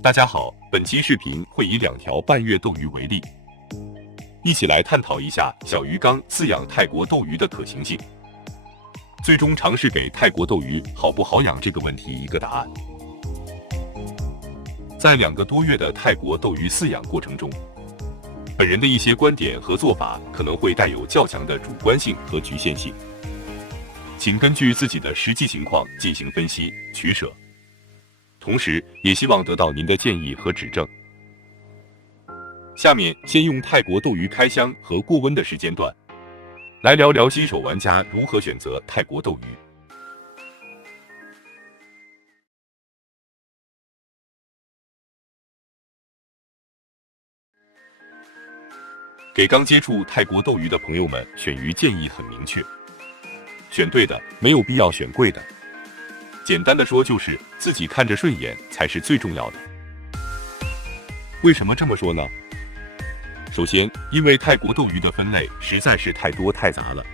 大家好，本期视频会以2条半月斗鱼为例，一起来探讨一下小鱼缸饲养泰国斗鱼的可行性，最终尝试给泰国斗鱼好不好养这个问题一个答案。在2个多月的泰国斗鱼饲养过程中，本人的一些观点和做法可能会带有较强的主观性和局限性，请根据自己的实际情况进行分析取舍，同时也希望得到您的建议和指正。下面先用泰国斗鱼开箱和过温的时间段，来聊聊新手玩家如何选择泰国斗鱼。给刚接触泰国斗鱼的朋友们，选鱼建议很明确，选对的，没有必要选贵的。简单的说，就是自己看着顺眼才是最重要的。为什么这么说呢？首先，因为泰国斗鱼的分类实在是太多太杂了，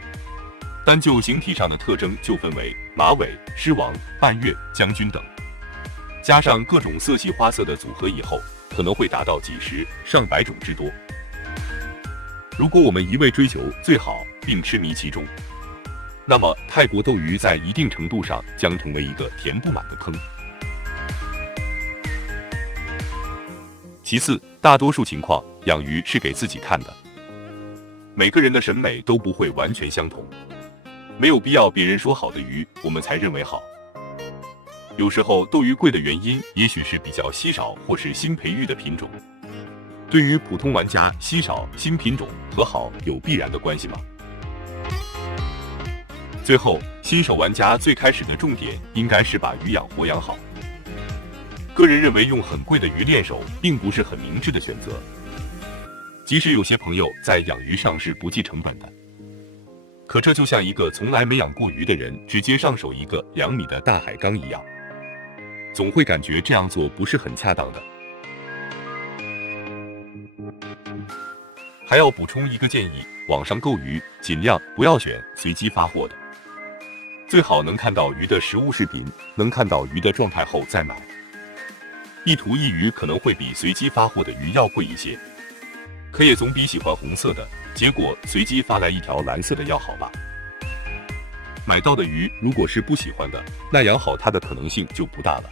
单就形体上的特征就分为马尾、狮王、半月、将军等，加上各种色系花色的组合以后，可能会达到几十上百种之多。如果我们一味追求最好并痴迷其中，那么泰国斗鱼在一定程度上将成为一个填不满的坑。其次，大多数情况养鱼是给自己看的，每个人的审美都不会完全相同，没有必要别人说好的鱼我们才认为好。有时候斗鱼贵的原因也许是比较稀少或是新培育的品种，对于普通玩家，稀少、新品种和好有必然的关系吗？最后，新手玩家最开始的重点应该是把鱼养活养好。个人认为用很贵的鱼练手并不是很明智的选择，即使有些朋友在养鱼上是不计成本的，可这就像一个从来没养过鱼的人直接上手一个2米的大海缸一样，总会感觉这样做不是很恰当的。还要补充一个建议，网上购鱼尽量不要选随机发货的，最好能看到鱼的实物视频，能看到鱼的状态后再买。一图一鱼可能会比随机发货的鱼要贵一些，可也总比喜欢红色的，结果随机发来一条蓝色的要好吧。买到的鱼如果是不喜欢的，那养好它的可能性就不大了。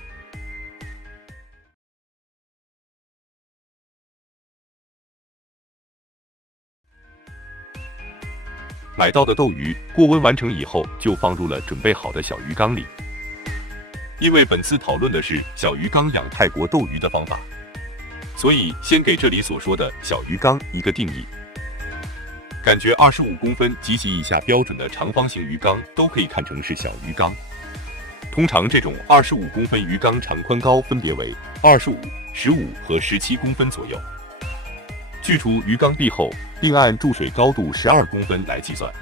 买到的斗鱼过温完成以后，就放入了准备好的小鱼缸里。因为本次讨论的是小鱼缸养泰国斗鱼的方法，所以先给这里所说的小鱼缸一个定义。感觉25公分及其以下标准的长方形鱼缸都可以看成是小鱼缸。通常这种25公分鱼缸长宽高分别为25、15和17公分左右。去除鱼缸壁后，并按注水高度12公分来计算。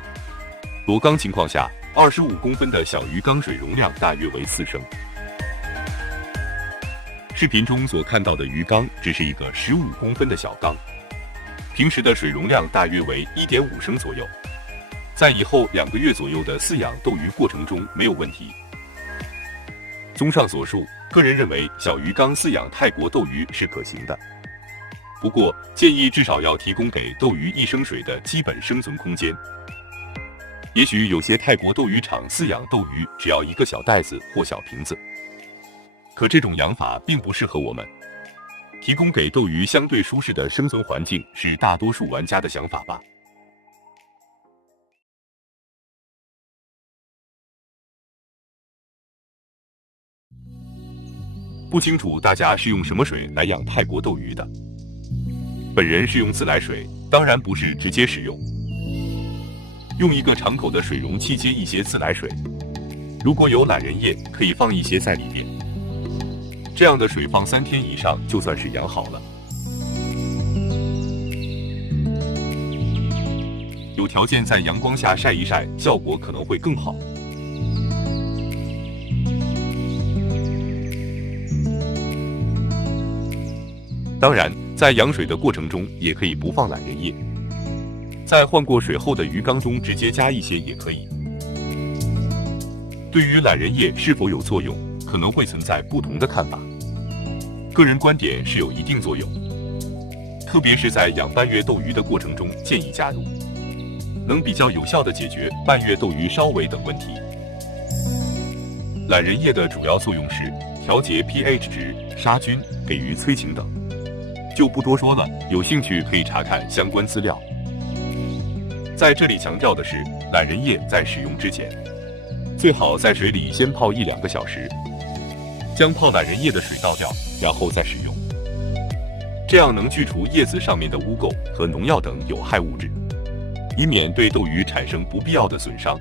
裸缸情况下，25公分的小鱼缸水容量大约为4升。视频中所看到的鱼缸只是一个15公分的小缸，平时的水容量大约为1.5升左右，在以后2个月左右的饲养斗鱼过程中没有问题。综上所述，个人认为小鱼缸饲养泰国斗鱼是可行的，不过建议至少要提供给斗鱼1升水的基本生存空间。也许有些泰国斗鱼场饲养斗鱼只要一个小袋子或小瓶子，可这种养法并不适合我们。提供给斗鱼相对舒适的生存环境是大多数玩家的想法吧。不清楚大家是用什么水来养泰国斗鱼的？本人是用自来水，当然不是直接使用。用一个敞口的水容器接一些自来水，如果有懒人液，可以放一些在里面。这样的水放3天以上，就算是养好了。有条件在阳光下晒一晒，效果可能会更好。当然，在养水的过程中，也可以不放懒人液，在换过水后的鱼缸中直接加一些也可以。对于懒人液是否有作用，可能会存在不同的看法。个人观点是有一定作用，特别是在养半月斗鱼的过程中建议加入，能比较有效地解决半月斗鱼烧萎等问题。懒人液的主要作用是调节 pH 值、杀菌、给予催情等，就不多说了，有兴趣可以查看相关资料。在这里强调的是，懒人液在使用之前，最好在水里先泡1-2个小时，将泡懒人液的水倒掉，然后再使用，这样能去除叶子上面的污垢和农药等有害物质，以免对斗鱼产生不必要的损伤。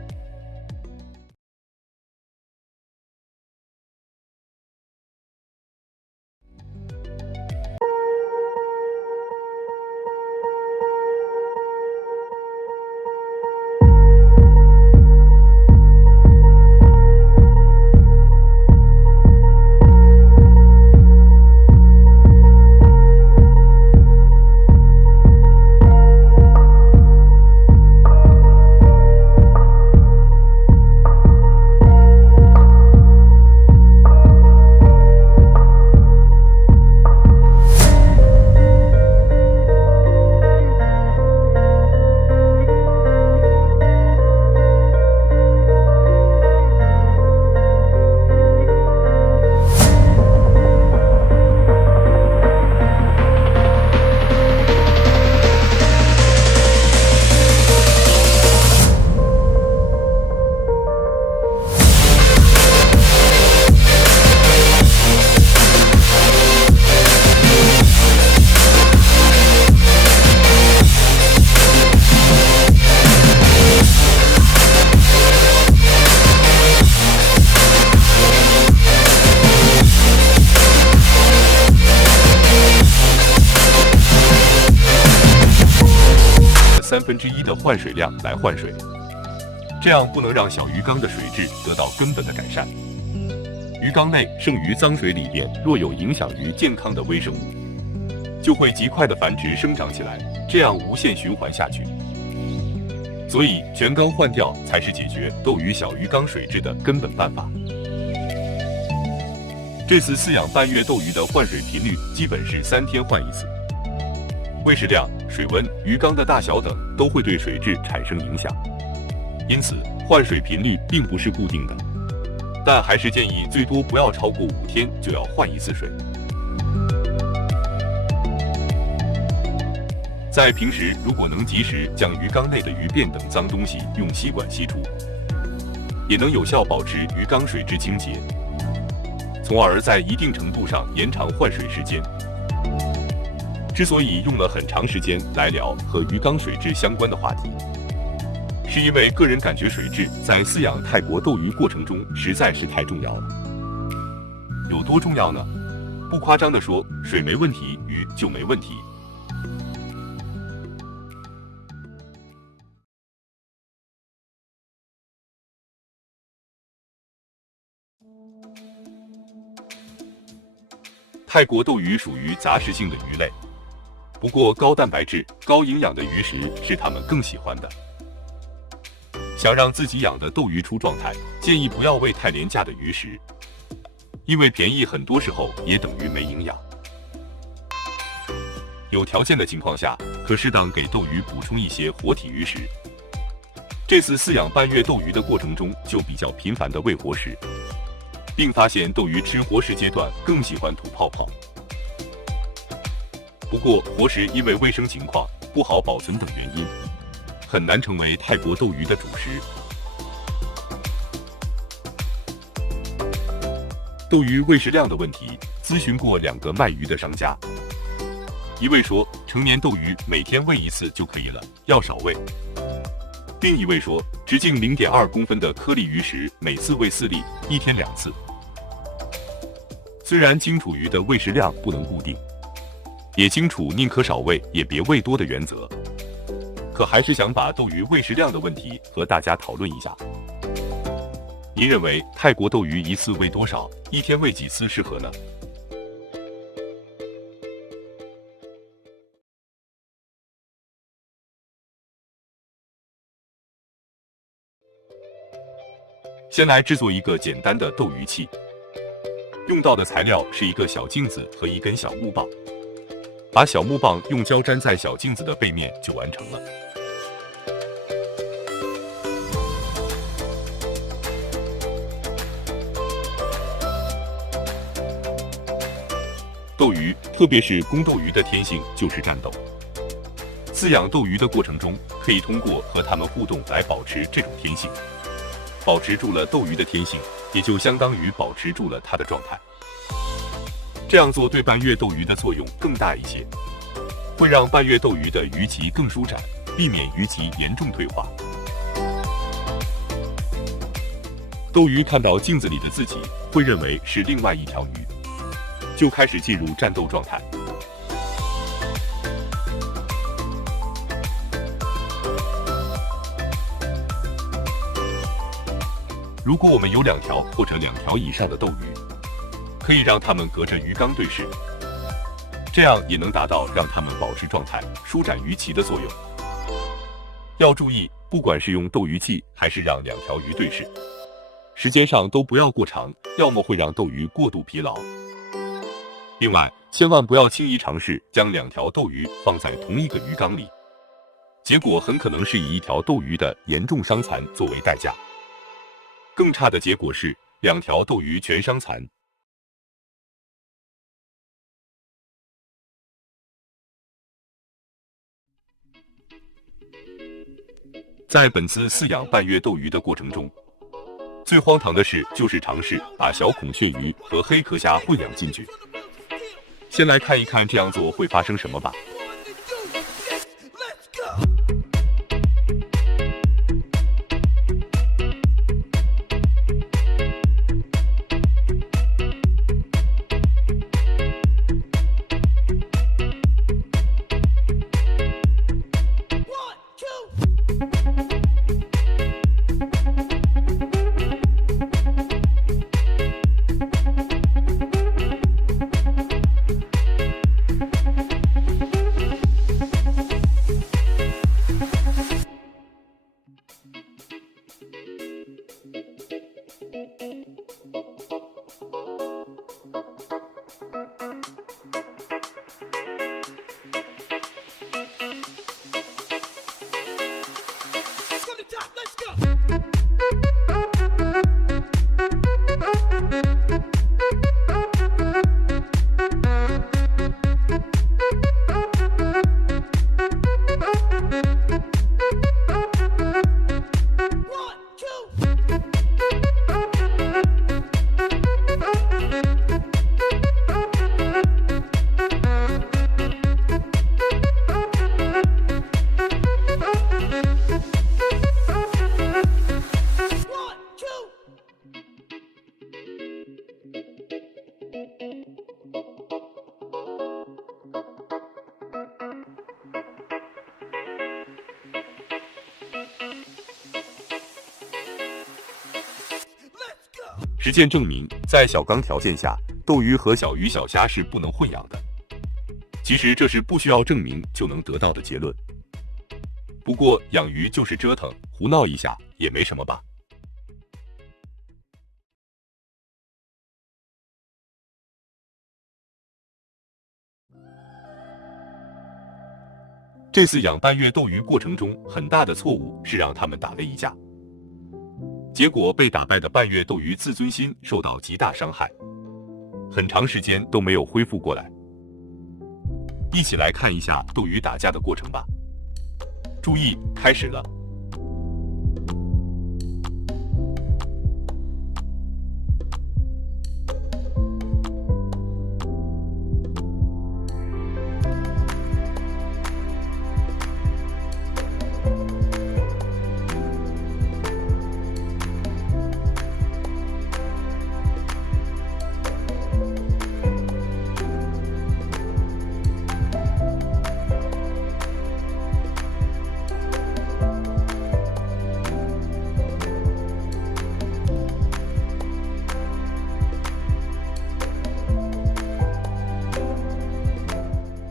1/3的换水量来换水，这样不能让小鱼缸的水质得到根本的改善。鱼缸内剩余脏水里边若有影响于健康的微生物，就会极快的繁殖生长起来，这样无限循环下去。所以全缸换掉才是解决斗鱼小鱼缸水质的根本办法。这次饲养半月斗鱼的换水频率基本是3天换一次。喂食量、水温、鱼缸的大小等都会对水质产生影响，因此换水频率并不是固定的，但还是建议最多不要超过5天就要换一次水。在平时如果能及时将鱼缸内的鱼便等脏东西用吸管吸出，也能有效保持鱼缸水质清洁，从而在一定程度上延长换水时间。之所以用了很长时间来聊和鱼缸水质相关的话题，是因为个人感觉水质在饲养泰国斗鱼过程中实在是太重要了。有多重要呢？不夸张地说，水没问题，鱼就没问题。泰国斗鱼属于杂食性的鱼类，不过高蛋白质、高营养的鱼食是它们更喜欢的。想让自己养的斗鱼出状态，建议不要喂太廉价的鱼食，因为便宜很多时候也等于没营养。有条件的情况下，可适当给斗鱼补充一些活体鱼食。这次饲养半月斗鱼的过程中，就比较频繁的喂活食，并发现斗鱼吃活食阶段更喜欢吐泡泡。不过活食因为卫生情况、不好保存等原因，很难成为泰国斗鱼的主食。斗鱼喂食量的问题，咨询过2个卖鱼的商家，一位说成年斗鱼每天喂1次就可以了，要少喂；另一位说直径0.2公分的颗粒鱼食每次喂4粒，1天2次。虽然清楚鱼的喂食量不能固定，也清楚宁可少喂也别喂多的原则，可还是想把斗鱼喂食量的问题和大家讨论一下。您认为泰国斗鱼1次喂多少？1天喂几次适合呢？先来制作一个简单的斗鱼器，用到的材料是一个小镜子和一根小木棒，把小木棒用胶粘在小镜子的背面就完成了。斗鱼，特别是公斗鱼的天性就是战斗。饲养斗鱼的过程中，可以通过和它们互动来保持这种天性。保持住了斗鱼的天性，也就相当于保持住了它的状态。这样做对半月斗鱼的作用更大一些，会让半月斗鱼的鱼鳍更舒展，避免鱼鳍严重退化。斗鱼看到镜子里的自己，会认为是另外一条鱼，就开始进入战斗状态。如果我们有2条或者2条以上的斗鱼，可以让它们隔着鱼缸对视，这样也能达到让它们保持状态、舒展鱼鳍的作用。要注意，不管是用斗鱼器还是让2条鱼对视，时间上都不要过长，要么会让斗鱼过度疲劳。另外，千万不要轻易尝试将2条斗鱼放在同一个鱼缸里，结果很可能是以1条斗鱼的严重伤残作为代价。更差的结果是2条斗鱼全伤残。在本次饲养半月斗鱼的过程中，最荒唐的事就是尝试把小孔雀鱼和黑壳虾混养进去。先来看一看这样做会发生什么吧。实践证明，在小缸条件下，斗鱼和小鱼小虾是不能混养的。其实这是不需要证明就能得到的结论。不过养鱼就是折腾，胡闹一下也没什么吧。这次养半月斗鱼过程中，很大的错误是让他们打了一架。结果被打败的半月斗鱼自尊心受到极大伤害，很长时间都没有恢复过来。一起来看一下斗鱼打架的过程吧。注意，开始了。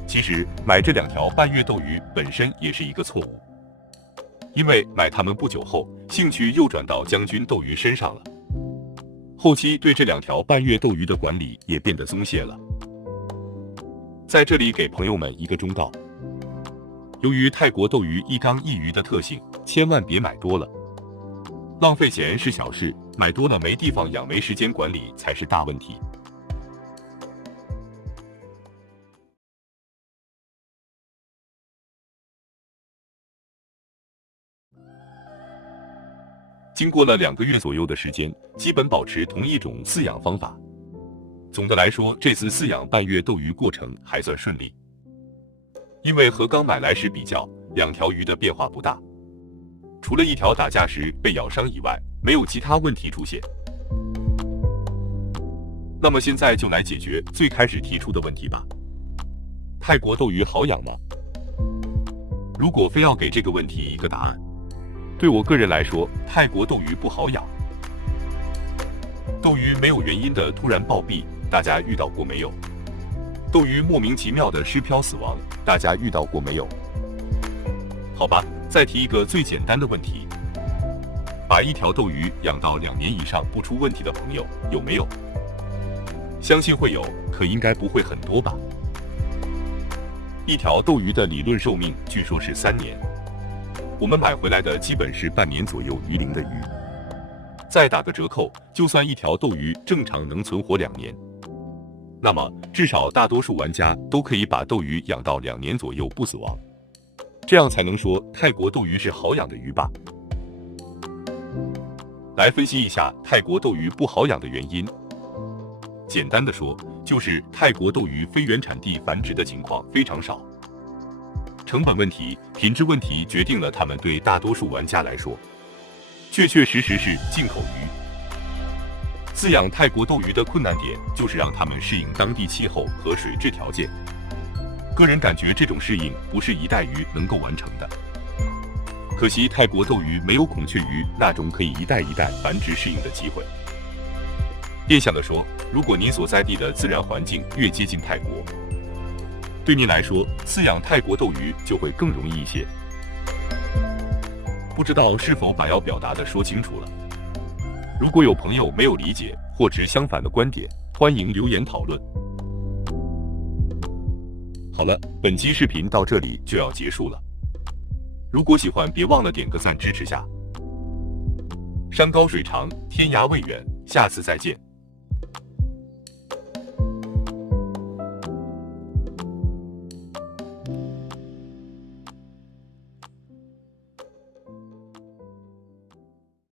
其实买这2条半月斗鱼本身也是一个错误，因为买它们不久后，兴趣又转到将军斗鱼身上了。后期对这2条半月斗鱼的管理也变得松懈了。在这里给朋友们一个忠告，由于泰国斗鱼一缸一鱼的特性，千万别买多了。浪费钱是小事，买多了没地方养没时间管理才是大问题。经过了2个月左右的时间，基本保持同一种饲养方法。总的来说，这次饲养半月斗鱼过程还算顺利。因为和刚买来时比较，2条鱼的变化不大，除了1条打架时被咬伤以外，没有其他问题出现。那么现在就来解决最开始提出的问题吧。泰国斗鱼好养吗？如果非要给这个问题一个答案，对我个人来说，泰国斗鱼不好养。斗鱼没有原因的突然暴毙，大家遇到过没有？斗鱼莫名其妙的失漂死亡，大家遇到过没有？好吧，再提一个最简单的问题，把1条斗鱼养到2年以上不出问题的朋友有没有？相信会有，可应该不会很多吧。1条斗鱼的理论寿命据说是3年，我们买回来的基本是半年左右宜龄的鱼，再打个折扣，就算1条斗鱼正常能存活2年，那么至少大多数玩家都可以把斗鱼养到2年左右不死亡，这样才能说泰国斗鱼是好养的鱼吧。来分析一下泰国斗鱼不好养的原因。简单的说，就是泰国斗鱼非原产地繁殖的情况非常少，成本问题、品质问题决定了它们对大多数玩家来说，确确实实是进口鱼。饲养泰国斗鱼的困难点就是让它们适应当地气候和水质条件。个人感觉这种适应不是1代鱼能够完成的。可惜泰国斗鱼没有孔雀鱼那种可以1代1代繁殖适应的机会。变相的说，如果您所在地的自然环境越接近泰国，对您来说饲养泰国斗鱼就会更容易一些。不知道是否把要表达的说清楚了？如果有朋友没有理解或持相反的观点，欢迎留言讨论。好了，本期视频到这里就要结束了。如果喜欢，别忘了点个赞支持下。山高水长，天涯未远，下次再见。